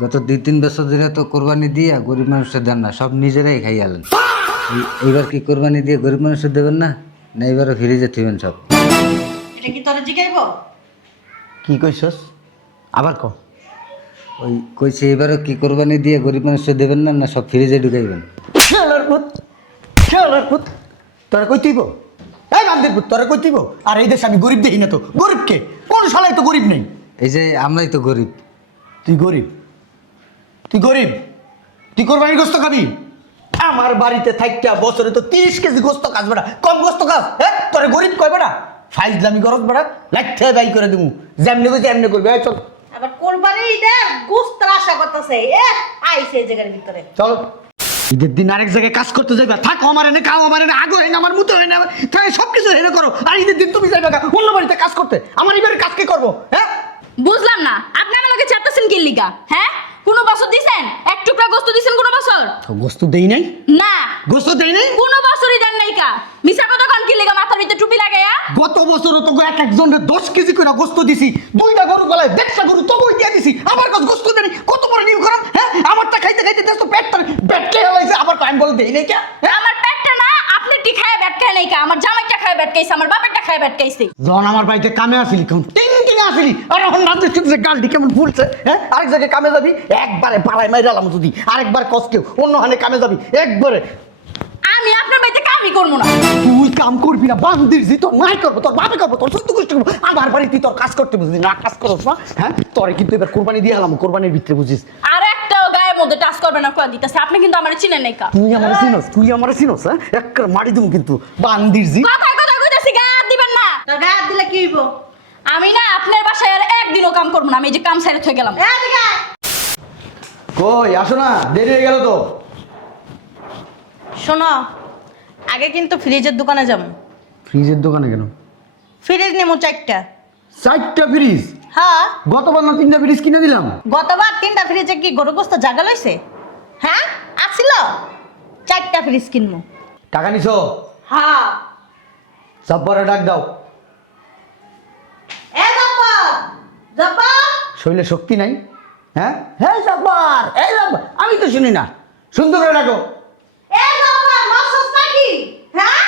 গত 2-3 বছর ধরে তো কোরবানি দিয়ে গরিব মানুষের দেন না, সব নিজেরাই খাইয়ালেন। এইবার কি কোরবানি দিয়ে গরিব মানুষের দেবেন না, না এবারও ফ্রিজে থইবেন সব? এটা কি তোরে জিগাইব? কি কইছস আবার ক। ওই কইছে এবারও কি কোরবানি দিয়ে গরিব মানুষের দেবেন না, না সব ফ্রিজে ঢুকাইবেন? খেলার পুত, খেলার পুত, তোরা কই তুইব? এই বান্দির পুত, তোরা কই তুইব? আর এই দেশে আমি গরিব দেখি না তো। গরিব কে? কোন শালায় তো গরিব নেই। এই যে আমরাই তো গরিব। তুই গরিব, তুই গরিব, তুই কোরবানির গোস্ত খাবি? আমার বাড়িতে থাইকা বছরে তো 30 কেজি গোস্ত খাস বেড়া, কম গোস্ত খাস? হ্যাঁ, তোরে গরিব কয় বেড়া? ফাইজলামি করস বেড়া, লাইঠে বাই করে দিমু। যেমনি কইছি এমনি করবি। এই চল আবার কোরবানি ঈদে গোস্তের আশা করতেছে। আইছে এই জায়গার ভিতরে। চল। ঈদের দিন আরেক জায়গায় কাজ করতে যাইবা, থাকো আমার এনে, খাও আমার এনে, আগো হয় না, আমার মুতো হয় না, তাই সব কিছু হেনে করো। আর ঈদের দিন তুমি যাইবা অন্য বাড়িতে কাজ করতে, আমার এবারে কাজ কি করবো? হ্যাঁ, বুঝলাম না আপনি আমার লগে চাপতেছেন কি লিগা? হ্যাঁ, কোন বছর দিছেন এক টুকরা গোস্ত দিছেন কোন বছর? গোস্ত দেই নাই, না গোস্ত দেই নাই। কোন বছরই দেন নাই কা? মিছা কথা কোন কি লিগা মাথার ভিতরে টুপি লাগায়া? গত বছর তো এক একজনের 10 কেজি করে গোস্ত দিছি, 2টা গরু গলায় 1.5টা গরু তো বই দিয়ে দিছি, আমার কাছে গোস্ত দেনি। কত বড় নিউ করেন? হ্যাঁ, আমারটা খাইতে খাইতে দেশ তো পেটকে হলাইছে, আবার আমি বল দেই নাই কে? হ্যাঁ, আমার পেটটা না আপনি টি খায় ব্যাট খায় নাই কা? আমার জামাইটা খায় ব্যাট খাইছে, আমার বাপেরটা খায় ব্যাট খাইছে। যখন আমার বাড়িতে কামে আসিলি কেমন টিং টিং আসিলি, আর এখন রাতে শুনছে গালটি কেমন ফুলছে। হ্যাঁ, আরেক জায়গায় কামে যাবি, একবারে পাড়ায় মাইরালাম যদি আরেকবার কষ্ট অন্য হানে কামে যাবি একবারে। আমি আপনার বাড়িতে কামই করবো না। তুই কাম করবি না, বান্দির জি তোর নাই করবো, তোর বাপে করবো, তোর সত্য গোষ্ঠী করবো। আমার বাড়িতে তোর কাজ করতে বুঝলি না, কাজ করছ না। হ্যাঁ, তোরে কিন্তু এবার কোরবানি দিয়ে হলাম, কোরবানির ভিতরে বুঝিস। আর একটাও গায়ের মধ্যে টাচ করবে না কয়া দিতেছে। আপনি কিন্তু আমার চিনেন নাই কা? তুই আমার চিনস, তুই আমার চিনস? হ্যাঁ, এক মারি দেবো কিন্তু বান্দির জি। কথায় কথায় কইতাছি গায়ে হাত দিবেন না। তোর গায়ে হাত দিলে কি হইব? আমি না আপনার বাসায় আর একদিনও কাম করবো না। আমি এই যে কাম সাইরে থয়ে গেলাম। এদিকে আয়। কই আসো না, দেরি হয়ে গেল তো। শোনো, আগে কিন্তু ফ্রিজের দোকানে যাবো। ফ্রিজের দোকানে কেন? ফ্রিজ নেবো 4টা। 4টা ফ্রিজ? হ্যাঁ, গতবার না 3টা ফ্রিজ কিনে দিলাম। গতবার 3টা ফ্রিজে কি গরু গোস্ত জাগা লইছে? হ্যাঁ, আসছিল 4টা ফ্রিজ কিনবো। টাকা নিছো? হ্যাঁ। জব্বরে ডাক দাও। এ জব্বার, জব্বার। শরীরে শক্তি নাই? হ্যাঁ হ্যাঁ, জব্বার, এই জব্বার, আমি তো শুনি না, সুন্দর করে ডাকো। এ জব্বার, মাছস নাকি? হ্যাঁ?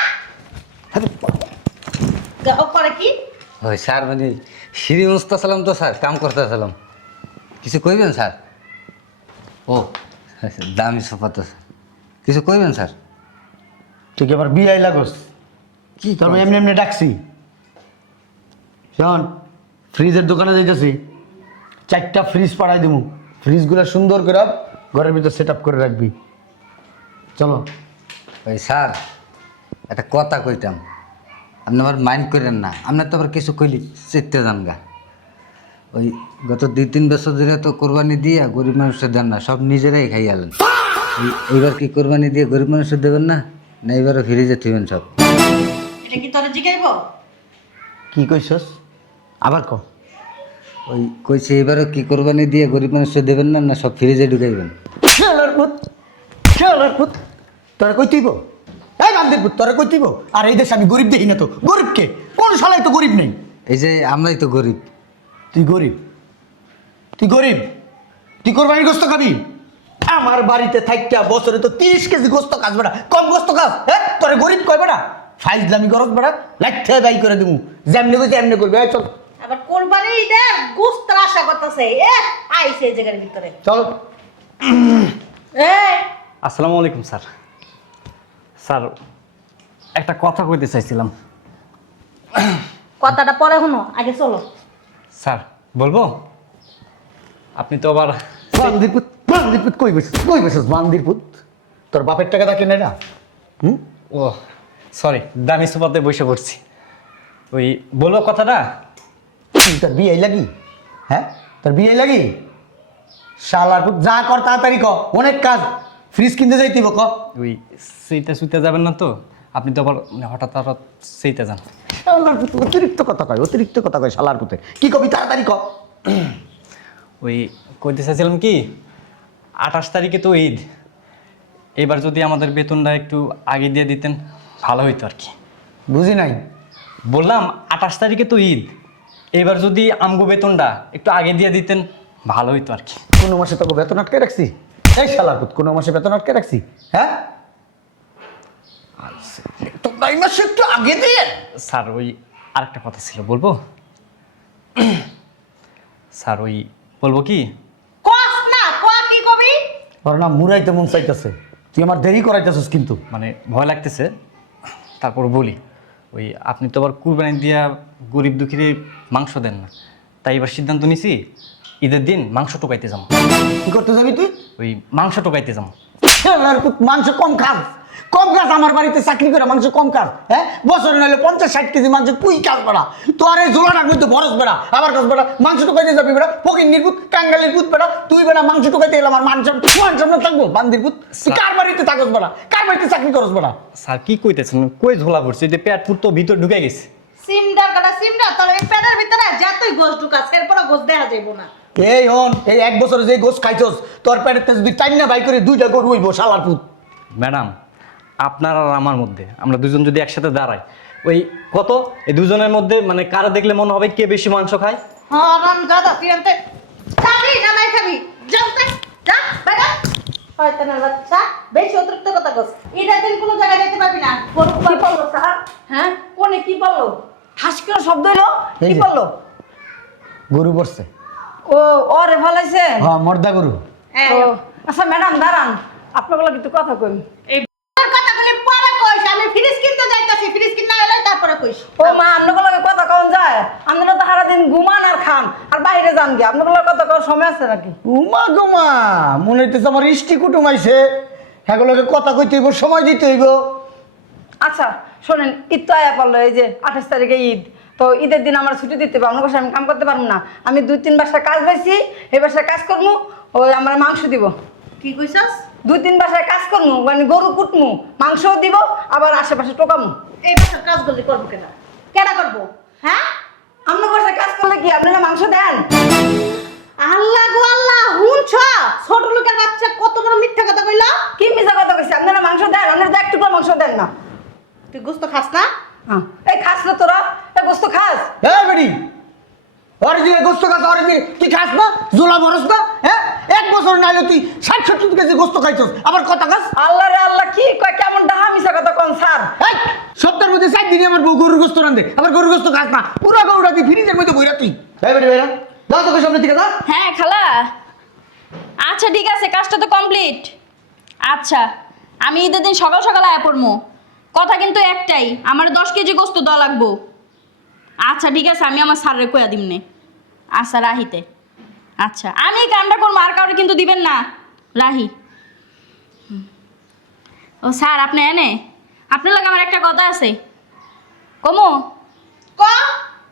ও করে কি? ওই স্যার মানে সিঁড়ি মুস্তাছিলাম তো স্যার, কাম করতেছিলাম। কিছু কইবেন স্যার? ও দামি সোফা তো স্যার, কিছু কইবেন স্যার? তুই কি আবার বিয়াই লাগোস? কি তোর এমনি এমনি ডাকছি। শোন, ফ্রিজের দোকানে যাইতেছি, 4টা ফ্রিজ পাঠাই দেবো। ফ্রিজগুলো সুন্দর করে ঘরের ভিতর সেট আপ করে রাখবি। চলো। ওই স্যার একটা কথা কইতাম, আপনি আবার মাইন্ড করেন না। আপনার তো আবার কিছু কইলি চেতে যান গা। ওই গত 2-3 বছর ধরে তো কোরবানি দিয়ে গরিব মানুষের দেন না, সব নিজেরাই খাইয়ালেন। এইবার কি কোরবানি দিয়ে গরিব মানুষের দেবেন না, না এবারও ফ্রিজে থইবেন সব? এটা কি তোরে জিগাইব? কি কইছস আবার ক। ওই কইছে এবারও কি কোরবানি দিয়ে গরিব মানুষের দেবেন না, না সব ফ্রিজে ঢুকাইবেন? খেলার পুত, খেলার পুত, তোরা কই তুইব? এই বান্দির পুত, তোরা কই তুইব? আর এই দেশে আমি গরিব দেখি না তো। গরিব কে? কোন শালায় তো গরিব নেই। এই যে আমরাই তো গরিব। তুই গরিব, তুই গরিব, তুই কোরবানির গোস্ত খাবি? আমার বাড়িতে থাইকা বছরে তো 30 কেজি গোস্ত খাস বেড়া, কম গোস্ত খাস? হ্যাঁ, তোরে গরিব কয় বেড়া? ফাইজলামি করস বেড়া, লাইঠে বাই করে দিমু। যেমনি কইছি এমনি করবি। এই চল। আবার কোরবানি ঈদে গোস্তের আশা করতেছে। আইছে এই জায়গার ভিতরে। চল। এই আসসালামু আলাইকুম স্যার। স্যার একটা কথা কইতে চাইছিলাম। কথাটা পরে শুনো, আগে চলো। স্যার বলবো? আপনি তো আবার বান্দির পুত, বান্দির পুত, কই বসছিস, কই বসছিস বান্দির পুত? তোর বাপের টাকা থাকে না? হুম, ও সরি, দামি সোফাতে বসে পড়ছি। ওই বলো কথাটা। তোর বিয়ে লাগি? হ্যাঁ, তোর বিয়ে লাগি? শালার পুত, যা কর তাড়াতাড়ি ক, অনেক কাজ। ফ্রিজ কিনতে যাইতিব ক। ওই সেইটা শুইতে যাবেন না তো? আপনি তো আবার হঠাৎ হঠাৎ সেইতে যান। শালার পুত অতিরিক্ত কথা কয়, অতিরিক্ত কথা কয় শালার পুতে। কি কবি তাড়াতাড়ি ক। ওই কইতে চাইছিলাম কি, 28 তারিখে তো ঈদ। এবার যদি আমাদের বেতনটা একটু আগে দিয়ে দিতেন ভালো হইতো আর কি। বুঝি নাই। বললাম 28 তারিখে তো ঈদ, এবার যদি আমগো বেতনটা একটু আগে দিয়ে দিতেন ভালো হইতো আর কি। কোনো মাসে তোকে বেতন আটকে রাখছি? এই শালার পুত, কোনো মাসে বেতন আটকে রাখছি? হ্যাঁ তো এই মাসে একটু আগে দিয়ে। স্যার ওই আরেকটা কথা ছিল, বলবো? স্যার ওই বলবো কি, কস না কয়া কি কবি? ওর না মুরাইতে মন চাইতেছে, তুই আমার দেরি করাইতেছিস কিন্তু। মানে ভয় লাগতেছে, তারপর বলি ওই আপনি তো আবার কুরবানি দিয়া গরিব দুঃখীরে মাংস দেন না, তাই এবার সিদ্ধান্ত নিছি ঈদের দিন মাংস টোকাইতে যাবো। কি করতে যাবি তুই? ওই মাংস টোকাইতে যাবো। শালার পুত, মাংস কম খাস, কম খাস। আমার বাড়িতে চাকরি করে মাংস কম খাস। হ্যাঁ, বছরে নাহলে 50-60 কেজি মাংস তুই খাস বেড়া। তোর এই ঝোলা রাখবি তো বরস বেড়া, আবার খাস বেড়া মাংস টোকাইতে যাবি বেড়া। ফকির নির্বুত কাঙ্গালির পুত বেড়া, তুই বেড়া মাংস টোকাইতে এলাম আর মাংস না থাকবো বান্দির পুত। তুই কার বাড়িতে থাকস বেড়া, কার বাড়িতে চাকরি করস বেড়া? স্যার কি কইতেছেন, কই ঝোলা ভরছে, যে পেট ফুট তো ভিতর ঢুকে গেছে। সিমডার কাটা সিমডা তোর এই পেটের ভিতরে যতই গোস ঢুকাস এরপর গোস দেখা যাইব না। এই হন, এই 1 বছরে যে গোস খাইছস, তোর পেটের যদি টাইনা বাই করে 2টা গরু হইব শালার পুত। ম্যাডাম আপনার আর আমার মধ্যে আমরা দুজন যদি একসাথে দাঁড়াই, ওই কত এই দুজনের মধ্যে মানে কারা দেখলে মনে হবে কে বেশি মাংস খায়? হ্যাঁ রাম দাদা তুই আনতে খাবি না নাই খাবি যাতে যা বেটা শয়তানের বাচ্চা বেশি অতিরিক্ত কথা কস। এটা দিন কোনো জায়গায় যেতে পারবি না। গরু কি বললো স্যার? হ্যাঁ, কোনে কি বললো? ঠাস করে শব্দ হইলো, এই কি যে। বললো? গরু পড়ছে। ও ওরে ভালাইছে। হ্যাঁ, মর্দা গরু। হ্যাঁ ও আচ্ছা ম্যাডাম দাঁড়ান, আপনাগুলো কিন্তু কথা কই। এই তোর কথাগুলি পরে কইস, আমি ফ্রিজ কিনতে যাইতাছি, ফ্রিজ কিনা এলে তারপরে কইস। ও মা, আপনাগুলো কথা কন যায়? আপনারা তো সারাদিন ঘুমান আর খান আর বাইরে যান গে, আপনাগুলো কথা কর সময় আছে নাকি? উমা গুমা, মনে হইতেছে আমার ইষ্টি কুটুম আইছে, সেগুলোকে কথা কইতে হইব, সময় দিতে হইব। আচ্ছা শোনেন, ঈদ তো আয়া পড়লো, এই যে 28 তারিখে ঈদ, তো ঈদের দিন আমার ছুটি দিতে হবে, আপনার বাসায় আমি কাম করতে পারবো না। আমি 2-3 বাসায় কাজ পাইছি, এই বাসায় কাজ করবো, ওই আমার মাংস দিব। কি কইছস? 2-3 বাসায় কাজ করবো, মানে গরু কুটমু, মাংসও দিব, আবার আশেপাশে টোকামু। এই বাসার কাজগুলি করবো কেনা কেনা করবো? হ্যাঁ আপনার বাসায় কাজ করলে কি আপনারা মাংস দেন? আল্লাহ গো আল্লাহ, হুনছ ছোট লোকের বাচ্চা কত বড় মিথ্যা কথা কইলো। কি মিছা কথা কইছি? আপনারা মাংস দেন? আপনারা তো একটু মাংস দেন না। তুই গোস্ত খাস না? হ্যাঁ, এই খাস না তোরা, এই বস্তু খাস? হ্যাঁ বেডি, ওর যে গোস্ত খাস, ওর যে তুই খাস না, জোলা বরস না? হ্যাঁ, 1 বছর নাইলে তুই 60-70 কেজি গোস্ত খাইছস, আবার কথা খাস? আল্লাহ রে আল্লাহ, কি কয়, কেমন ডাহা মিছা কথা কোন স্যার? এই সপ্তাহের মধ্যে 4 দিনে আমার বউ গরুর গোস্ত রান্ধে, আবার গরুর গোস্ত খাস না, পুরো গরুটা তুই ফ্রিজের মধ্যে বইরা তুই। এই বেডি বেরা, যাও তোকে সামনে থেকে যা। হ্যাঁ খালা, আচ্ছা ঠিক আছে, কাজটা তো কমপ্লিট। আচ্ছা আমি ঈদের দিন সকাল সকাল আয়া পড়মু, কথা কিন্তু একটাই, আমার 10 কেজি গোস্ত দেওয়া লাগবো। আচ্ছা ঠিক আছে, আমি আমার স্যারের কয়া দিমনে। আচ্ছা রাহিতে, আচ্ছা আমি কামটা করবো, আর কাউরে কিন্তু দিবেন না। রাহি, ও স্যার আপনি এনে, আপনার লাগে আমার একটা কথা আছে। কমো? ক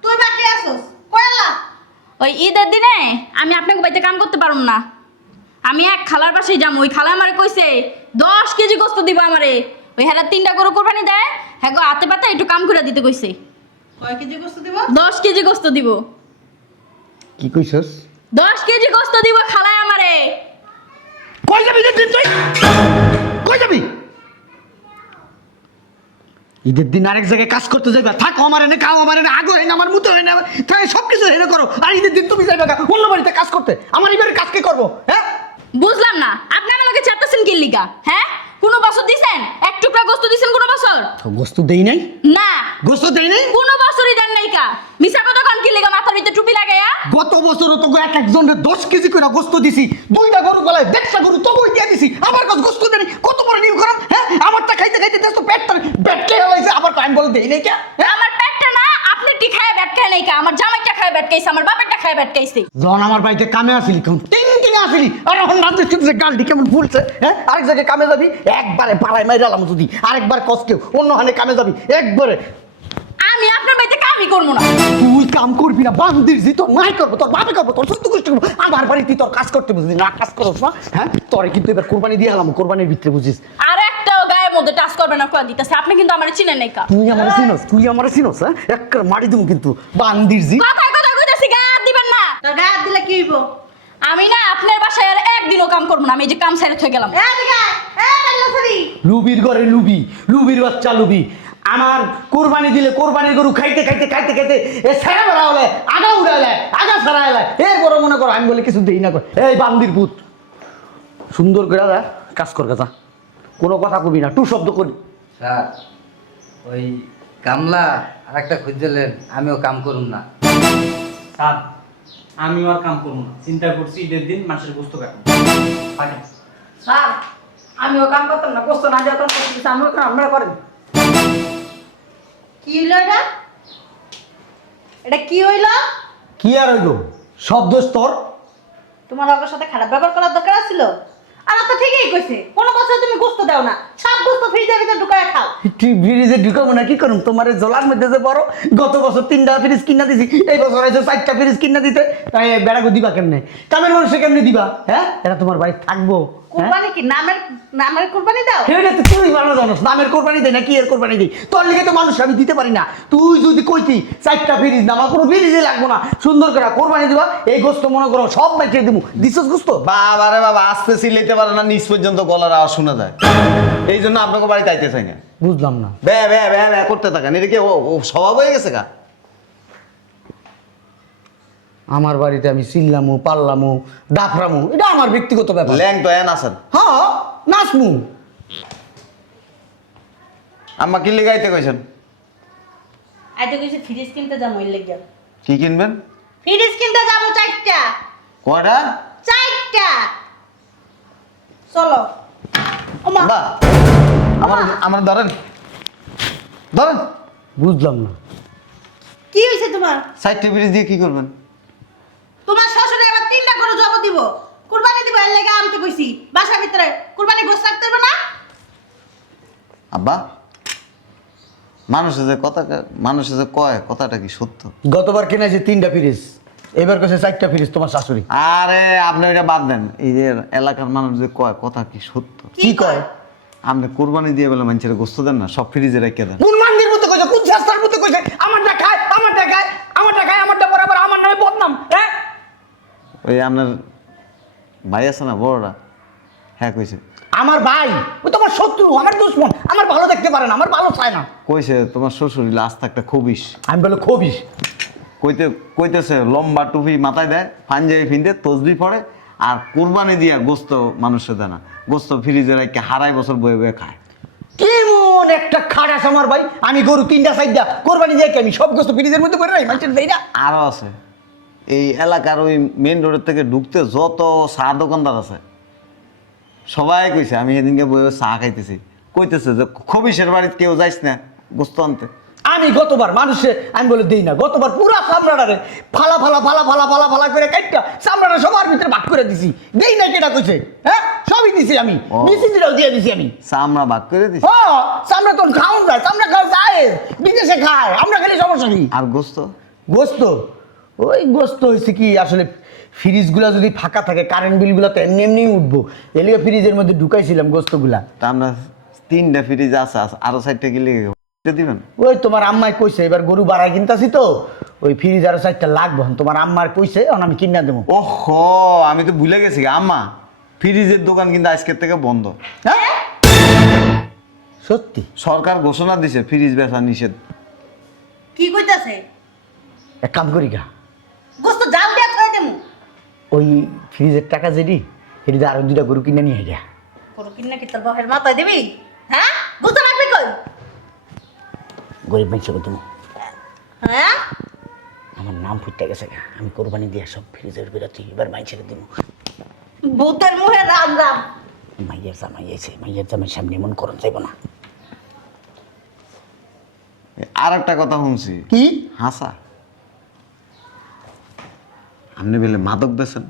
তুই বাকি আছস কইলা? ওই ঈদের দিনে আমি আপনাকে বাড়িতে কাম করতে পারুম না, আমি এক খালার পাশেই যাবো। ওই খালা আমারে কইছে 10 কেজি গোস্ত দিব আমারে। ওই হেরা 3টা গরু কোরবানি দেয়, হ্যাঁ গো হাতে পাতে একটু কাম করে দিতে কইছে। কয় কেজি গোস্ত দিব? 10 কেজি গোস্ত দিব। কি কইছস? 10 কেজি গোস্ত দিব খালায় আমারে। কই যাবি ঈদের দিন তুই? কই যাবি? ঈদের দিন আরেক জায়গায় কাজ করতে যাইবা, থাক আমার এনে, খাও আমার এনে, আগো এনে, আমার মুতো এনে, তাই সব কিছু হেনে করো। আর ঈদের দিন তুমি যাইবা অন্য বাড়িতে কাজ করতে, আমার এই বাড়ির কাজ কি করবো? হ্যাঁ, বুঝলাম না আপনি আমার লগে চাপতেছেন কি লিগা? হ্যাঁ, কোনো বছর দিছেন এক টুকরা গোস্ত দিছেন কোনো বছর? গোস্ত দেই নাই, না গোস্ত দেই নাই। কোনো বছরই দেন নাই কা। মিছা কথা কোন কি লিগা মাথার ভিতরে টুপি লাগাইয়া? গত বছরও তো এক একজনের 10 কেজি করে গোস্ত দিছি, 2টা গরু গলায় 150টা গরু তো বই দিয়ে দিছি, আমার কাছে গোস্ত দেনি, কত বড় নিউ করেন? হ্যাঁ, আমারটা খাইতে খাইতে দেশ তো পেটটা পেটকে হলাইছে, আবার টাইম বল দেই নাই কে? আমার পেটটা না, আপনি টি খায় ব্যাট খায় নাই কা। আমার জামাইটা খায় ব্যাট খাইছে, আমার বাপেরটা খায় ব্যাট খাইছে। যখন আমার বাড়িতে কামে আসিলি, কেমন টিং টিং আসিলি, আর এখন রাতে শুনছে গালটি কেমন ফুলছে। হ্যাঁ, আরেক জায়গায় কামে যাবি, একবারে পাড়ায় মাইরালাম যদি, আরেকবার কষ্ট অন্য হানে কামে যাবি একবারে। আমি আপনার বাড়িতে কামই করবো না। তুই কাম করবি না, বান্দির জি তোর নাই করবো, তোর বাপে করবো, তোর সত্য কষ্ট করবো, আমার বাড়িতে তোর কাজ করতে বুঝলি না, কাজ করছ না। হ্যাঁ, তোরে কিন্তু এবার কোরবানি দিয়ে হলাম, কোরবানির ভিতরে বুঝিস। আর একটাও গায়ের মধ্যে টাচ করবে না কয়া দিতেছে। আপনি কিন্তু আমার চিনেন নাই কা। তুই আমার চিনস, তুই আমার চিনস? হ্যাঁ, এক মারি দিম কিন্তু বান্দির জি। কথায় কথায় কইতাছি গায়ে হাত দিবেন না। তোর গায়ে হাত দিলে কি হইব? আমি না আপনার বাসায় আর একদিনও কাম করবো না। আমি এই যে কাম ছেড়ে থয়ে গেলাম। এই দিকে এই পাল্লা সরি। লুবির ঘরে লুবি, লুবির বাচ্চা লুবি। আমার কোরবানি দিলে কোরবানির গরু খাইতে খাইতে খাইতে খাইতে এ ছেড়ে বেড়া হলে আগা উড়ালে আগা ছাড়া এলে এরপরে মনে করো আমি বলে কিছু দেই না করে এই বান্দির পুত সুন্দর করে যা কাজ কর যা কোনো কথা কবি না টু শব্দ করি স্যার ওই কামলা আর একটা খুঁজলেন আমিও কাম করুম না। স্যার আমিও আর কাম করবো না, চিন্তা করছি ঈদের দিন মানুষের গোস্ত কাটবো। থাকেন। স্যার আমিও কাম করতাম না, গোস্ত না যেতাম, আমিও কাম আমরা করেন। কি হইলো এটা? এটা কি হইলো? কি আর হইল সব দোষ তোর তোমার লোকের সাথে খারাপ ব্যবহার করার দরকার ছিল? আর তো ঠিকই কইছে, কোনো বছর তুমি গোস্ত দাও না, সব গোস্ত ফ্রিজের ভিতর ঢুকায় খাও। তুই ফ্রিজে ঢুকাবো না কি করুম তোমার এই জলার মধ্যে যে বড় গত বছর 3টা ফ্রিজ কিনা দিছি এই বছর হয়েছে 4টা ফ্রিজ কিনা দিতে তাই বেড়াকে দিবা কেমনে কামের মানুষে কেমনে দিবা হ্যাঁ এটা তোমার বাড়ি থাকবো কুরবানি কি নামের নামের কুরবানি দাও? এটা তো তুই ভালো জানোস নামের কোরবানি দেয় না কি এর কোরবানি দিই তোর লিগে তো মানুষ আমি দিতে পারি না তুই যদি কইতি 4টা ফ্রিজ না আমার কোনো ফ্রিজে লাগবো না সুন্দর করে কোরবানি দিবা এই গোস্ত মনে করো সব মাইকে দিমু দিছস গোস্ত বাবা রে বাবা আস্তে সিলাইতে পারে না, নিচ পর্যন্ত গলার আওয়াজ শোনা যায়। এই জন্য আপনাকে বাড়িতে আইতে চাই না। বুঝলাম না বে বে বে বে করতে থাকেন, এটা কি ও স্বভাব হয়ে গেছে গা? আমার বাড়িতে আমি চিল্লামু পাল্লামু দাফরামু এটা আমার ব্যক্তিগত ব্যাপার ল্যাং তো এন আছেন। হ্যাঁ নাচমু আম্মা কি লিগাইতে কইছেন? আইতে কইছে ফ্রিজ কিনতে যাবো এর লাগি। কি কিনবেন? ফ্রিজ কিনতে যাবো 4টা। কয়টা? 4টা। চলো। ওমা বা আমার আমার ধরেন ধরেন। বুঝলাম না কি হইছে তোমার? 4টা ব্রিজ দিয়ে কি করবেন? তোমার শ্বশুরে আবার 3টা করে জব দিব, কুরবানি দিব এর লাগি আনতে কইছি। বাসার ভিতরে কুরবানি গোশ রাখতে হবে না? আব্বা মানুষে যে কয় কথাটা কি সত্য? গতবার কিনেছে 3টা ফ্রিজ এবার কাছে 4টা ফ্রিজ তোমার শাশুড়ি আরে আপনি এটা বাদ দেন, এই যে এলাকার মানুষ যে কয় কথা কি সত্য? কি কয় আপনি কোরবানি দিয়ে বলে মানুষের গোস্ত দেন না, সব ফ্রিজে রেখে দেন। কোন মান্দির মতো কইছে কোন শাস্তার মতো কইছে আমারটা খায় আমারটা খায় আমারটা খায় আমারটা বরাবর আমার নামে বদনাম হ্যাঁ ওই আপনার ভাই আছে না বড়রা, হ্যাঁ কইছে আমার ভাই ও তোমার শত্রু আমার দুশমন আমার ভালো দেখতে পারে না আমার ভালো চায় না কইছে তোমার শ্বশুর লাস্ট একটা খবিস আমি বলে খবিস কইতেছে লম্বা টুপি মাথায় দেয় পাঞ্জাবি ফিনতে তসবি পড়ে আর কোরবানি দিয়া গোস্ত মানুষে দেয় না, গোস্ত ফ্রিজে রেখে হারাই বছর বয়ে বয়ে খায়। কেমন একটা খাটাস আমার ভাই আমি গরু 3টা সাইডা কোরবানি যাই আমি সব গোস্ত ফ্রিজের মধ্যে করে রাই মানুষের দেই না আরও আছে এই এলাকার ওই মেন রোডের থেকে ঢুকতে যত চা দোকানদার আছে সবাই কইছে, আমি এদিনকে বয়ে চা খাইতেছি কইতেছে যে খবিসের বাড়িতে কেউ যাইস না গোস্ত আনতে। আমি গতবার মানুষে আমি বলে দেই না গতবার পুরা চামড়াটারে ফালা ফালা ফালা ফালা ফালা ফালা করে কাটটা চামড়াটা সবার ভিতরে ভাগ করে দিছি দেই না কেটা কইছে হ্যাঁ সবই দিছি আমি ও। বিসিজিটাও দিয়ে দিছি আমি চামড়া ভাগ করে দিস হ্যাঁ চামড়া তো খাওয়া যায় চামড়া খাওয়া যায় বিদেশে খায় আমরা খালি সমস্যা নেই আর গোস্ত গোস্ত ওই গোস্ত হয়েছে কি আসলে ফ্রিজগুলো যদি ফাঁকা থাকে কারেন্ট বিলগুলো তো এমনি এমনি উঠবো এলিগে ফ্রিজের মধ্যে ঢুকাইছিলাম গোস্তগুলা তা আমরা 3টা ফ্রিজ আছে আরো 4টা কি লেগে দিবেন? ওই তোমার আম্মাই কইছে এবার গরু বাড়াই কিনতাছি তো ওই ফ্রিজ আরো 4টা লাগবে তোমার আম্মার কইছে এখন আমি কিনা দেবো ওহো আমি তো ভুলে গেছি আম্মা ফ্রিজের দোকান কিন্তু আজকের থেকে বন্ধ। হ্যাঁ সত্যি সরকার ঘোষণা দিছে ফ্রিজ বেচা নিষেধ। কি কইতাছে? এক কাম করি গা গোস্ত জাল দিয়া খাই দেমু। ওই ফ্রিজের টাকা যেটি সেটি আরো 2টা গরু কিনে নিয়ে যা গরু কিনা কি তোর বাপের মাথায় দিবি? হ্যাঁ গোস্ত রাখবি কই? গরিব মানুষ তুমি হ্যাঁ আমার নাম ফুটতে গেছে গা আমি কোরবানি দিয়ে সব ফ্রিজের বেরোতে এবার মাই ছেড়ে দিব ভূতের মুহে রাম রাম। মাইয়ের জামাই এসে মাইয়ের জামাইয়ের সামনে এমন করন চাইব না আর একটা কথা শুনছি কি হাসা আপনি বলে মাদক বেছেন,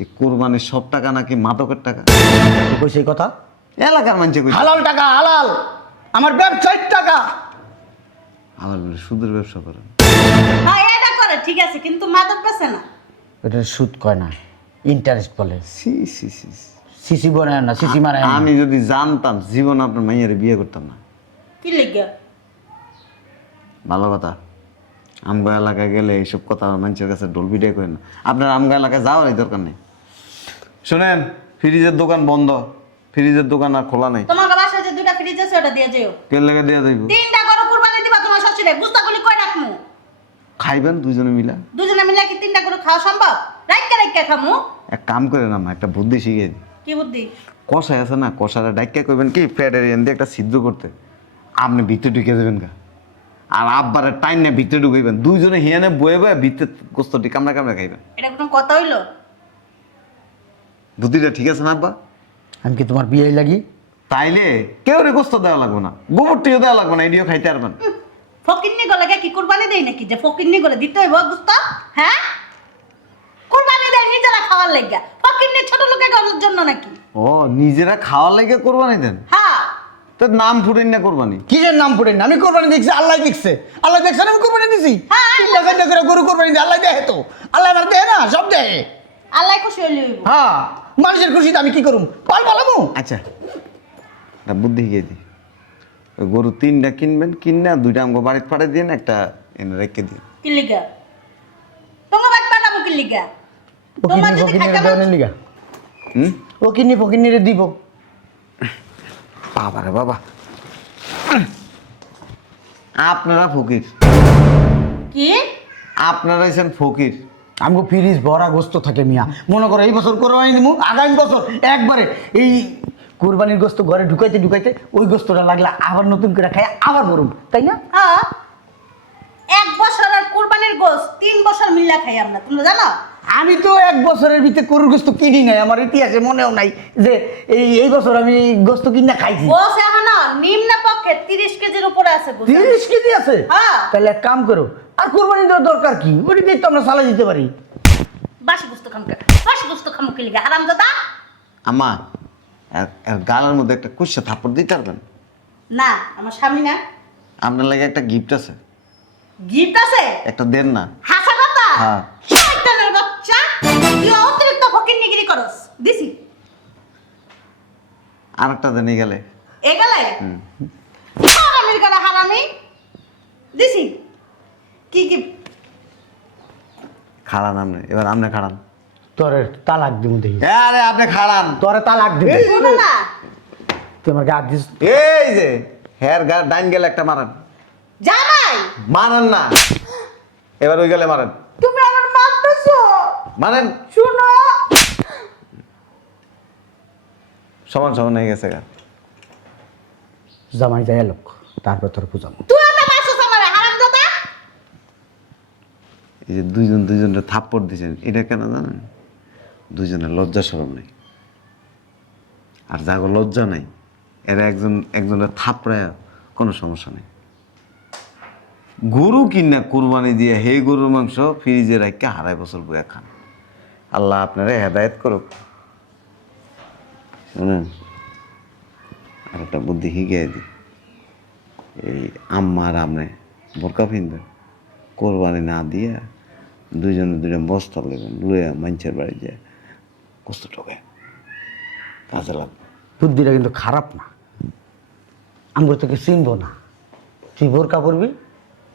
এই কোরবানির সব টাকা নাকি মাদকের টাকা? কইছে এই কথা এলাকার মানুষে কইছে হালাল টাকা হালাল আমার ব্যবসায়িক টাকা আবার বলে সুদের ব্যবসা করেন। হ্যাঁ এটা করে ঠিক আছে কিন্তু মাদক বেছে না। এটা সুদ কয় না ইন্টারেস্ট বলে সি সি সি সি। সিসি বানায় না সিসি মারায় না আমি যদি জানতাম জীবন আপনার মাইয়ারে বিয়ে করতাম না। কি লিগা? ভালো কথা আমগা এলাকায় গেলে এইসব কথা মানুষের কাছে ডলবিডে করেন না। আপনার আমগা এলাকায় যাওয়ারই দরকার নেই। শোনেন ফ্রিজের দোকান বন্ধ, ফ্রিজের দোকান আর খোলা নেই। তোমার বাসায় যে 2টা ফ্রিজ আছে দিতেছে ওটা দিয়ে যেও। কে লেগে দিয়ে যাইব? 3টা গরু কুরবানি দিবা তোমার শ্বশুরে, গুস্তাগুলি কই রাখমু? খাইবেন দুজনে মিলা? দুজনে মিলে কি 3টা গরু খাওয়া সম্ভব? রাইকা রাইকা খামু। এক কাম করে না, একটা বুদ্ধি শিখিয়ে দিই। কি বুদ্ধি? কষাই আছে না, কষাটা ডাইকা কইবেন কি ফ্যাটের এন দিয়ে একটা ছিদ্র করতে, আপনি ভিতরে ঢুকে যাবেন গা, আর আব্বারে টাইম না ভিতরে ঢুকাইবেন, দুইজনে হিয়ানে বয়ে বয়ে ভিতরে গোস্তটি কামড়া কামড়া খাইবেন। এটা কোনো কথা হইলো? বুদ্ধিটা ঠিক আছে না আব্বা? আমি কি তোমার বিয়ে লাগি? তাইলে কেউ রে গোস্ত দেওয়া লাগবে না, গোবরটিও দেওয়া লাগবে না, এটিও খাইতে পারবেন। ফকিন্নি গলাকে কি কুরবানি দেই নাকি যে ফকিন্নি গলে দিতে হইব গুস্তা? হ্যাঁ, কুরবানি দেয় নিজেরা খাওয়ার লাগা, ফকিন্নি ছোট লোকে গলার জন্য নাকি? ও নিজেরা খাওয়ার লাগে কোরবানি দেন? হ্যাঁ, তো নাম ফুটেন না কোরবানি? কিসের নাম পড়েন? আমি কোরবানি দেখছি, আল্লাহ দেখছে। আল্লাহ দেখছে না আমি কোরবানি দিছি? হ্যাঁ। 3 করে গরু কোরবানি দিয়ে আল্লাহ দেখে তো। আল্লাহ আমার দেয় না, সব দেয়। আল্লাহ খুশি হইলে হইব। হ্যাঁ, মানুষের খুশিতে আমি কি করুম? পাল পালামু? আচ্ছা, একটা বুদ্ধি শিখিয়ে দিই। ওই গরু 3টা কিনবেন, কিনা 2টা আমগো বাড়িতে পাঠিয়ে দিন, একটা এনে রেখে দিন। কি লিগা? তোমার বাদ পাঠাবো কি লিগা? তোমার যদি খাইতে মন দেওয়ানের লিগা। হুম? ও ফকিন্নিরে দিব। বাবা রে বাবা, আপনারা ফকির, কি? আপনারা হচ্ছেন ফকির। আমগো ফ্রিজ ভরা গোস্ত থাকে মিয়া। মনে করো এই বছর কোরবানি দিমু, আগামী বছর একবারে এই কুরবানির গোস্ত ঘরে ঢুকাইতে ঢুকাইতে ওই গোস্তটা লাগলে আবার নতুন করে খাই, আবার বরুম, তাই না? হ্যাঁ, 1 বছর আর কুরবানির গোশত 3 বছর মিলা খাই আমরা, তুমি জানো? আমি তো 1 বছরের ভিতরে গরুর গোস্ত কিনি নাই, আমার ইতিহাসে মনেও নাই যে এই বছর আমি গোস্ত কিনা খাইছি। গোশত এখনো নিম্ন পক্ষে 30 কেজির উপরে আছে গোশত। 30 কেজি আছে? হ্যাঁ। তাহলে এক কাম করো, আর কুরবানি দেওয়ার দরকার কি? ওটি দিয়ে তো আমরা চালাই দিতে পারি। বাসি গোশত খামু কে? বাসি গোশত খামু কি লিগা? হারামজাদা। আমা, এর গালের মধ্যে একটা কুশা থাপ্পড় দিতে পারবেন? না, আমার স্বামী না। আপনার লাগে একটা গিফট আছে, গিফট আছে? একটা দেন না। হাসা কথা? হ্যাঁ। শয়তানের বাচ্চা, তুই অতিরিক্ত ফকিন্নিগিরি করস। দিছি। আরেকটা দেন এই গেলে। এগালে? হারামির গলা হারামি। দিছি। কি গিফট? খাড়ান আপনি, এবার আপনি খাড়ান। তোরে তালাক দিব দেখি। আরে আপনি খাড়ান। তোরে তালাক দিব। শোনো না। তুই আমার গা দিস। এই যে হেয়ার গা ডাইন গেলে একটা মারেন। জামাই, মারেন না, এবার ওই গেলে মারেন। তুমি আমার মারতেছো। মারেন। শুনো। সমান সমান হয়ে গেছে গা। জামাই যায় লোক, তারপর তোর পূজাম। তুই আমার মারছস আমারে, হারামজাদা। এই যে দুইজনের থাপ্পড় দিয়েছেন, এটা কেন জানেন? দুইজনের লজ্জা শরম নেই, আর যাগো লজ্জা নাই এরা একজনের থাপড়ায় কোনো সমস্যা নেই। গরু কিনা কুরবানি দিয়ে হে গরুর মাংস ফ্রিজে রাখতে 2.5 বছর বয়ে খান। আল্লাহ আপনারা হেদায়েত করুক। শুনেন, আর একটা বুদ্ধি শিখিয়ে দিই। এই আম্মা আর আপনি বোরকা পিনবেন, কোরবানি না দিয়ে দুইজনে 2টা বস্তা নেবেন, লইয়া মানুষের বাড়ি যায় কষ্ট ঠকে কাজে লাগবে। বুদ্ধিটা কিন্তু খারাপ না, আমরা তোকে চিনবো না। তুই বোরকা পরবি,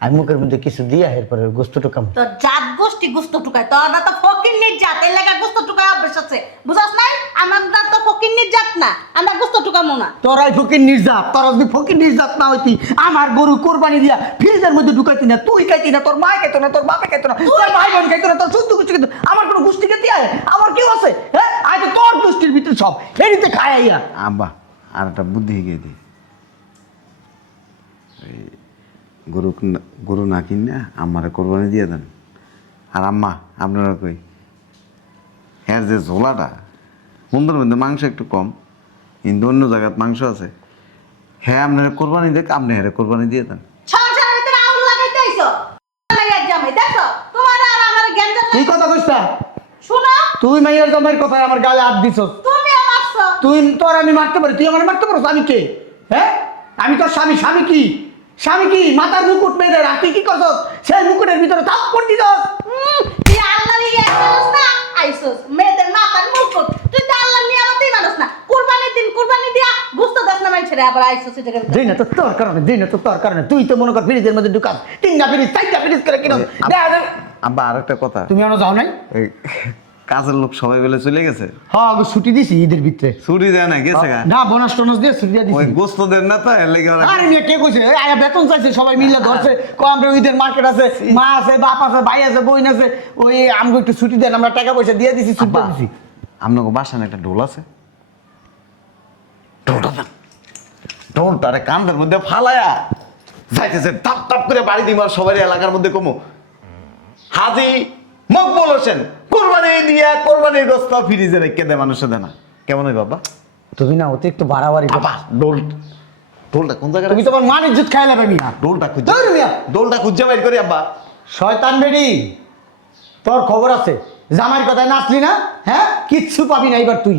আমি মুখের মধ্যে কিছু দিয়া এরপরে গোস্ত টোকাম। তোর জাত গোষ্ঠী গুস্ত টুকায়, তোর না তো ফকিন্নির জাত, এই লাগা গুস্ত টুকায় অভ্যাস আছে, বুঝাস নাই? আমার না তো ফকিন্নির জাত না, আমরা গুস্ত টুকামো না। তোরাই ফকির নির্জাত, তোরা যদি ফকির নির্জাত না হইতি, আমার গরু কোরবানি দিয়া ফ্রিজের মধ্যে ঢুকাইতি না, তুই খাইতি না, তোর মা খাইতো না, তোর বাপে খাইতো না, তোর ভাই বোন খাইতো না, তোর চোদ্দ গোষ্ঠী খাইতো, আমার কোনো গোষ্ঠী খেতে আয়? আমার কেউ আছে? হ্যাঁ, আয় তো তোর গোষ্ঠীর ভিতরে সব এরিতে খায় আইয়া। আব্বা, আর একটা বুদ্ধি শিখিয়ে দিই। গরু না কিনে আম্মারে কোরবানি দিয়ে দেন। আর আম্মা, আপনারা কই হ্যাঁ যে ঝোলাটা সুন্দর মধ্যে মাংস একটু কম, কিন্তু অন্য জায়গায় মাংস আছে, হ্যাঁ আপনারা কোরবানি দেখ, আপনি হ্যাঁ কোরবানি দিয়ে দেন। সংসারের ভিতরে আউল লাগাইতে আইছো, লাগাই জামাই দেখো, তোমার আর আমার জ্ঞান জানা। তুই কথা কইস না, শুনো, তুই মাইয়ার জামাইয়ের কথায় আমার গালে হাত দিছস। তুমি আমারছো। তুই তোর আমি মারতে পারি, তুই আমার মারতে পারো? আমি কে? হ্যাঁ, আমি তোর স্বামী। স্বামী কি? স্বামী কি? মাথার মুকুট মেয়েদের, আর তুই কি করছস? সেই মুকুটের ভিতরে থাপ্পড় দিছস। তুই আল্লাহ নিয়ে মানুষ না, আইছস মেয়েদের মাথার মুকুট। তুই তো আল্লাহ নিয়ে আমারই মানুষ না, কুরবানির দিন কুরবানি দিয়া গুস্ত দাস না মানুষের, আবার আইছস এটা করে। দেই না তো তোর কারণে, দেই না তো তোর কারণে। তুই তো মনে কর ফ্রিজের মধ্যে ঢুকাস 3টা ফ্রিজ 4টা ফ্রিজ করে কিনো। আব্বা, আরেকটা কথা, তুমি এখনো যাও নাই? এই কাজের লোক সবাই বলে চলে গেছে। হ্যাঁ আমি ছুটি দিছি ঈদের ভিতরে। ছুটি দেয় না, গেছে গা। না বোনাস টোনাস দিয়ে ছুটি দিয়ে ওই দিছি। গোস্ত দেন না তো এর লেগে ওরা আরে মিয়া কে কইছে এই আয়া বেতন চাইছে সবাই মিলে ধরছে কো আমরা ঈদের মার্কেট আছে মা আছে বাপ আছে ভাই আছে বোন আছে ওই আমগো একটু ছুটি দেন আমরা টাকা পয়সা দিয়ে দিছি ছুটি আব্বা, দিছি। আপনাকে বাসায় একটা ঢোল আছে? ঢোলটা দেন। ঢোলটারে কান্দের মধ্যে ফালায়া যাইতেছে টাপ টাপ করে বাড়ি দিব আর সবাই এলাকার মধ্যে কমো। হাজি মকবুল হোসেন কোরবানি দিয়া কোরবানির গোস্ত ফ্রিজে রেখে দেয়, মানুষে দেয় না। কেমন হয় বাবা? তুমি না ওতে একটু বাড়াবাড়ি বাবা ঢোল, ঢোলটা কোন জায়গায় তুমি তোমার মান ইজ্জত খাইলা মিয়া। ঢোলটা খুঁজে ধুর মিয়া। ঢোলটা খুঁজে বাইর করি আব্বা। শয়তান বেডি তোর খবর আছে জামাইয়ের কথায় নাচলি না হ্যাঁ কিচ্ছু পাবি না এবার তুই